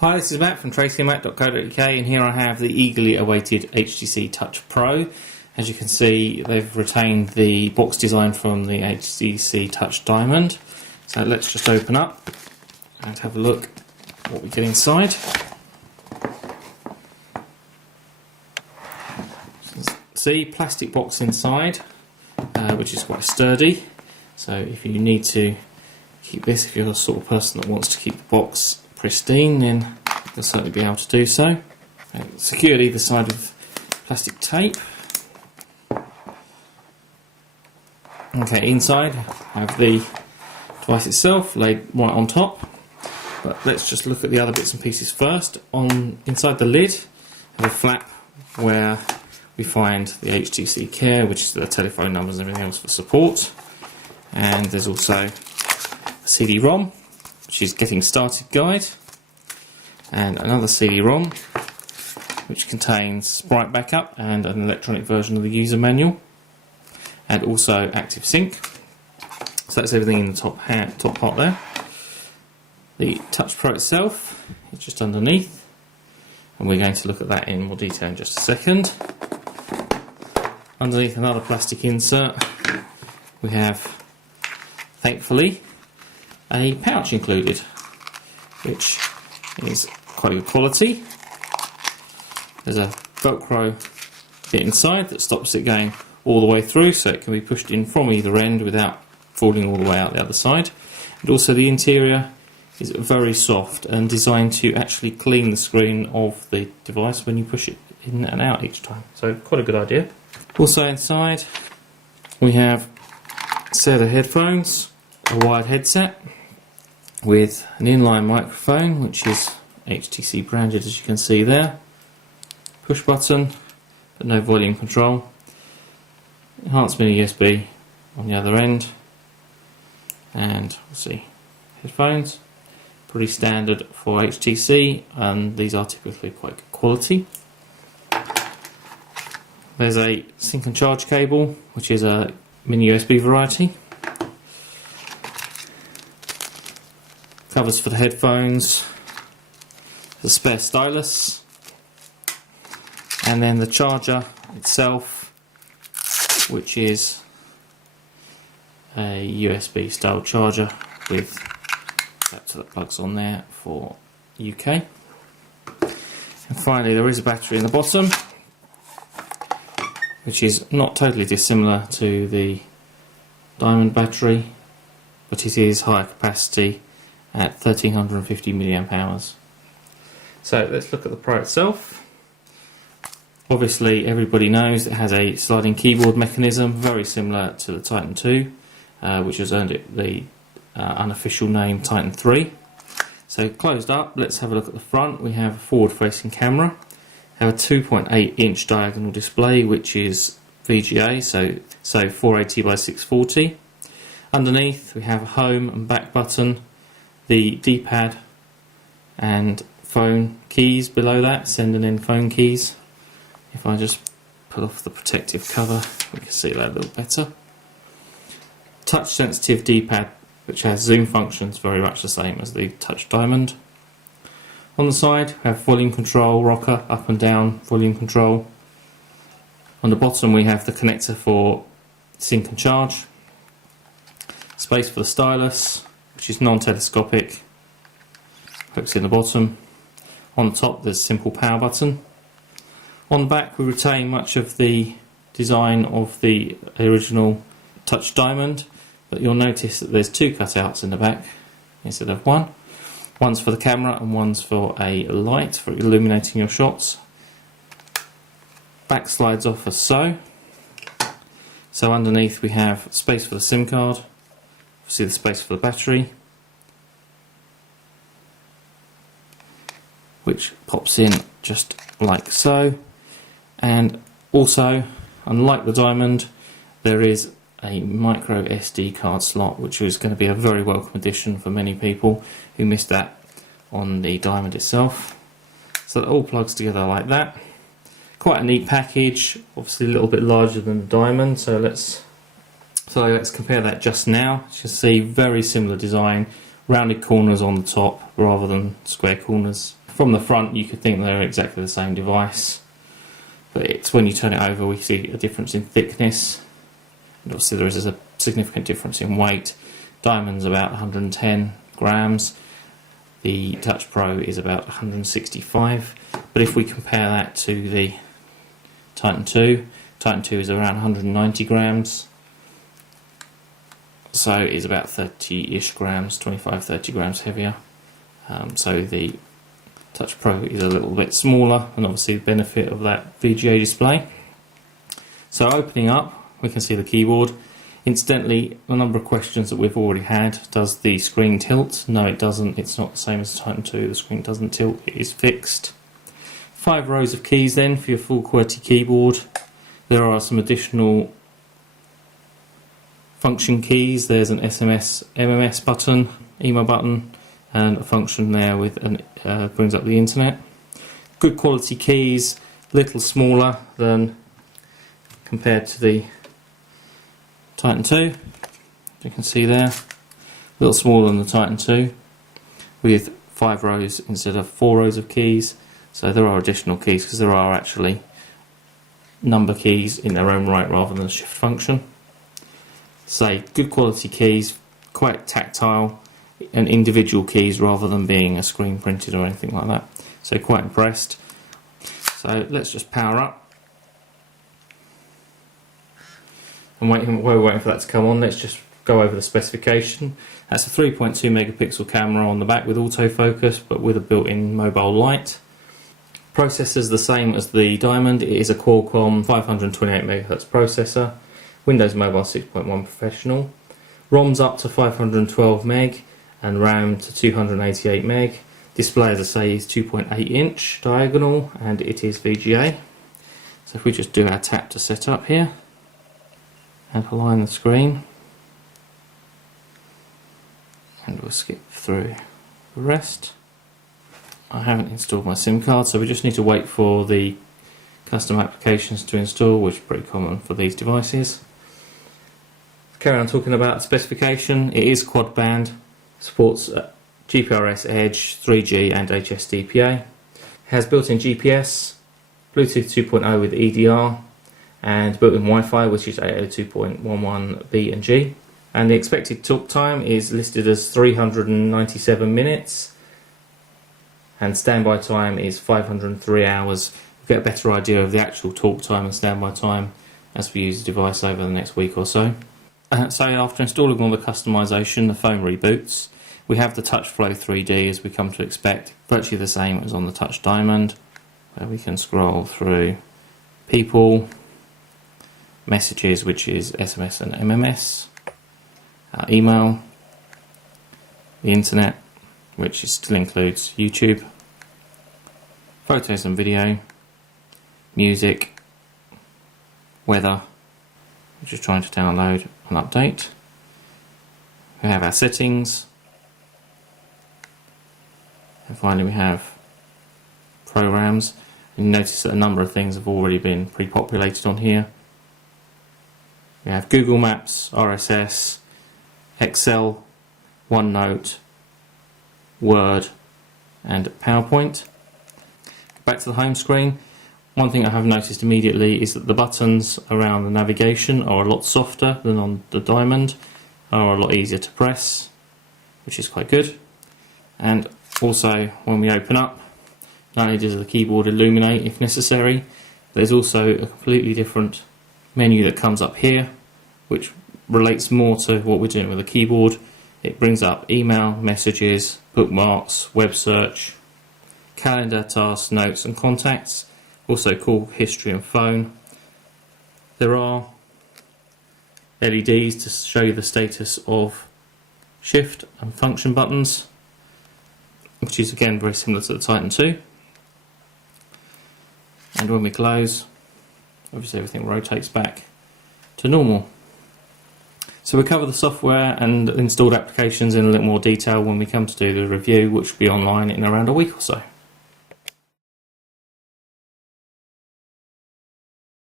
Hi, this is Matt from tracyandmatt.co.uk, and here I have the eagerly awaited HTC Touch Pro. As you can see, they've retained the box design from the HTC Touch Diamond. So let's just open up and have a look at what we get inside. See, plastic box inside, which is quite sturdy. So if you need to keep this, if you're the sort of person that wants to keep the box pristine, then you'll certainly be able to do so. Secured either side with plastic tape. Okay, inside I have the device itself laid right on top, but let's just look at the other bits and pieces first. Inside the lid, I have a flap where we find the HTC Care, which is the telephone numbers and everything else for support, and there's also a CD-ROM, which is Getting Started Guide, and another CD-ROM which contains Sprite backup and an electronic version of the user manual, and also Active Sync. So that's everything in the top part there. The Touch Pro itself is just underneath, and we're going to look at that in more detail in just a second. Underneath another plastic insert we have, thankfully, a pouch included, which is quite good quality. There's a Velcro bit inside that stops it going all the way through, so it can be pushed in from either end without falling all the way out the other side. And also the interior is very soft and designed to actually clean the screen of the device when you push it in and out each time. So quite a good idea. Also inside we have a set of headphones, a wired headset with an inline microphone, which is HTC branded, as you can see there. Push button, but no volume control. Enhanced mini USB on the other end, and we'll see headphones. Pretty standard for HTC, and these are typically quite good quality. There's a sync and charge cable, which is a mini USB variety. Covers for the headphones, the spare stylus, and then the charger itself, which is a USB style charger with adapter that plugs on there for UK. And finally there is a battery in the bottom, which is not totally dissimilar to the Diamond battery, but it is higher capacity at 1350 mAh. So let's look at the Pro itself. Obviously everybody knows it has a sliding keyboard mechanism, very similar to the Titan 2, which has earned it the unofficial name Titan 3. So closed up, let's have a look at the front. We have a forward facing camera, have a 2.8 inch diagonal display, which is VGA, so 480 by 640. Underneath we have a home and back button, the D-pad and phone keys below that, send and end phone keys. If I just pull off the protective cover, we can see that a little better. Touch sensitive D-pad, which has zoom functions very much the same as the Touch Diamond. On the side we have volume control, rocker, up and down volume control. On the bottom we have the connector for sync and charge. Space for the stylus, which is non-telescopic, hooks in the bottom. On the top there's a simple power button. On the back we retain much of the design of the original Touch Diamond, but you'll notice that there's two cutouts in the back instead of one. One's for the camera and one's for a light for illuminating your shots. Back slides off as so. So underneath we have space for the SIM card, obviously the space for the battery, which pops in just like so. And also, unlike the Diamond, there is a micro SD card slot, which is going to be a very welcome addition for many people who missed that on the Diamond itself. So it all plugs together like that. Quite a neat package, obviously a little bit larger than the Diamond, so let's compare that just now. You can see very similar design, rounded corners on the top rather than square corners. From the front you could think they're exactly the same device, but it's when you turn it over we see a difference in thickness, and obviously there is a significant difference in weight. Diamond's about 110 grams, the Touch Pro is about 165, but if we compare that to the Titan 2, Titan 2 is around 190 grams, so it's about 30-ish grams, 25-30 grams heavier. So the Touch Pro is a little bit smaller, and obviously the benefit of that VGA display. So opening up, we can see the keyboard. Incidentally, a number of questions that we've already had. Does the screen tilt? No, it doesn't. It's not the same as the Titan 2. The screen doesn't tilt. It is fixed. 5 rows of keys then for your full QWERTY keyboard. There are some additional function keys. There's an SMS, MMS button, email button, and a function there with brings up the internet. Good quality keys, little smaller than compared to the Titan 2. You can see there, a little smaller than the Titan 2, with 5 rows instead of 4 rows of keys. So there are additional keys because there are actually number keys in their own right rather than a shift function. So good quality keys, quite tactile, and individual keys rather than being a screen printed or anything like that. So quite impressed. So let's just power up. And while we're waiting for that to come on, let's just go over the specification. That's a 3.2 megapixel camera on the back with autofocus, but with a built-in mobile light. Processor's the same as the Diamond. It is a Qualcomm 528 MHz processor. Windows Mobile 6.1 Professional. ROM's up to 512 meg and RAM to 288 meg. Display, as I say, is 2.8 inch diagonal, and it is VGA. So if we just do our tap to set up here and align the screen, and we'll skip through the rest. I haven't installed my SIM card, so we just need to wait for the custom applications to install, which is pretty common for these devices. Carry on talking about specification. It is quad band, supports GPRS, Edge, 3G and HSDPA. Has built-in GPS, Bluetooth 2.0 with EDR, and built-in Wi-Fi, which is 802.11b and G. And the expected talk time is listed as 397 minutes, and standby time is 503 hours. We'll get a better idea of the actual talk time and standby time as we use the device over the next week or so. So after installing all the customization, the phone reboots. We have the Touch Flow 3D as we come to expect, virtually the same as on the Touch Diamond, where we can scroll through people, messages, which is SMS and MMS, email, the internet, which still includes YouTube, photos and video, music, weather, which is trying to download and update. We have our settings, and finally we have programs. You notice that a number of things have already been pre-populated on here. We have Google Maps, RSS, Excel, OneNote, Word and PowerPoint. Back to the home screen. One thing I have noticed immediately is that the buttons around the navigation are a lot softer than on the Diamond, are a lot easier to press, which is quite good. And also when we open up, not only does the keyboard illuminate if necessary, there's also a completely different menu that comes up here, which relates more to what we're doing with the keyboard. It brings up email, messages, bookmarks, web search, calendar, tasks, notes and contacts, also call history and phone. There are LEDs to show you the status of shift and function buttons, which is again very similar to the Titan 2. And when we close, obviously everything rotates back to normal. So we'll cover the software and installed applications in a little more detail when we come to do the review, which will be online in around a week or so.